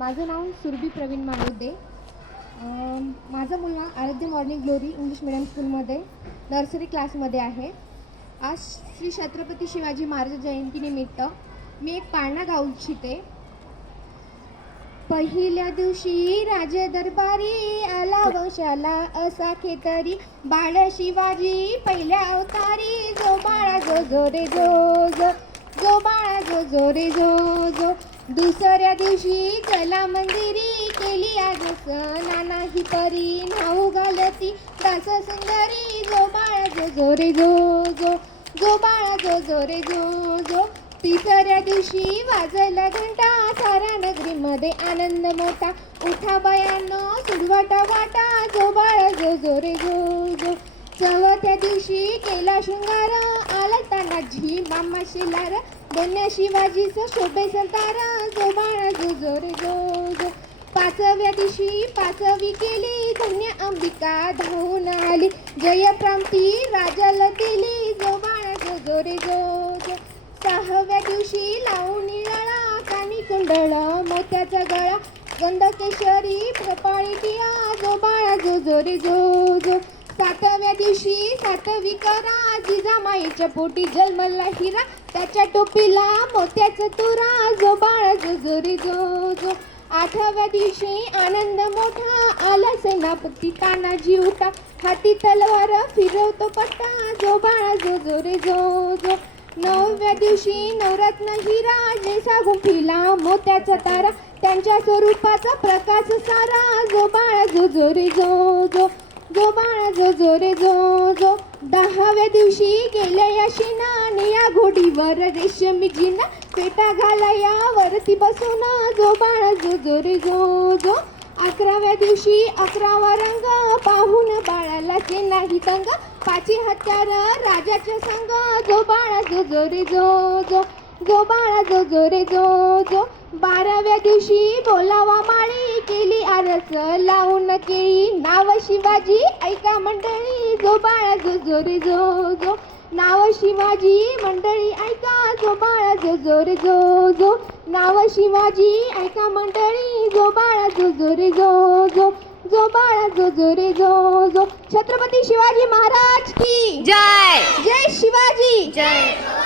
माझं नाव सुरभी प्रवीण मानुदे. माझा मुलगा आराध्य मॉर्निंग ग्लोरी इंग्लिश मिडियम स्कूलमध्ये नर्सरी क्लासमध्ये आहे. आज श्री छत्रपती शिवाजी महाराज जयंतीनिमित्त मी एक पाळणा गाऊ इच्छिते. पहिल्या दिवशी राजे दरबारी आला वंशाला असा खेतरी, बाळ शिवाजी पहिल्या अवतारी, जो बाळा जो जो रे जो जो, जो बाळा जो जो रे जो जो. दुसऱ्या दिवशी चला मंदिरी, केली आज नाना ही परी, नाऊ घालती दास सुंदरी, जो बाळा जो जो रे जो जो, जो बाळा जो जो रे जो जो. तिसऱ्या दिवशी वाजला घंटा, सारा नगरीमध्ये आनंद मोठा, उठा बायांनो सुडवाटा वाटा, जो बाळा जो जो रे जो जो. चौथ्या दिवशी केला शृंगार, आला तानाजी मामा शेलार, बन्या शिवाजीचा शोभे संतारा, जो बाळा जो जो रे जो जो. पाचव्या दिवशी पाचवी केली, धन्य अंबिका धावून आली, जयप्रांती राजाला दिली, जो बाळा जो जो रे जो जो. सहाव्या दिवशी लावून निळा, कानी कुंडळ मोत्याचा गळा, गंधकेशरी कपाळी टिया, जो बाळा जो जो रे जो जो. सातव्या दिवशी सातवी करा, जिजामाईच्या पोटी जन्मला हिरा, त्याच्या टोपीला मोत्याचा तुरा, जो बाळा जो जो रे जो जो. आठव्या दिवशी आनंद मोठा, आला सेनापती तानाजी उठा, हाती तलवार फिरवतो पट्टा, जो बाळा जो जो रे जो जो. नवव्या दिवशी नवरत्न हिरा, नेसा गुंफीला मोत्याचा तारा, त्यांच्या स्वरूपाचा प्रकाश सारा, जो बाळा जो जो रे जो जो, जो बाळा जो जो रे जो जो. दहाव्या दिवशी गेल्या या शिना, निया घोडीवर रेशमी जिना, पेटा घालाया वरती बसून, जो बाळा जो जो रे जो जो. अकराव्या दिवशी अकरावा रंग, पाहून बाळाला ते नाही तंग, पाची हत्यार राजाचे संग, जो बाळा जो जो रे जो जो, जो बाळा जो जो रे जो जो. बाराव्या दिवशी बोलावा माळी, केली आरस लावून केळी, नाव शिवाजी ऐका मंडळी, जो बाळा जो जो रे जो जो. नाव शिवाजी मंडळी ऐका, जो बाळा जो जो रे जो जो. नाव शिवाजी ऐका मंडळी, जो बाळा जो जो रे जो जो, जो बाळा जो जो रे जो जो. छत्रपती शिवाजी महाराज की जय. जय शिवाजी. जय.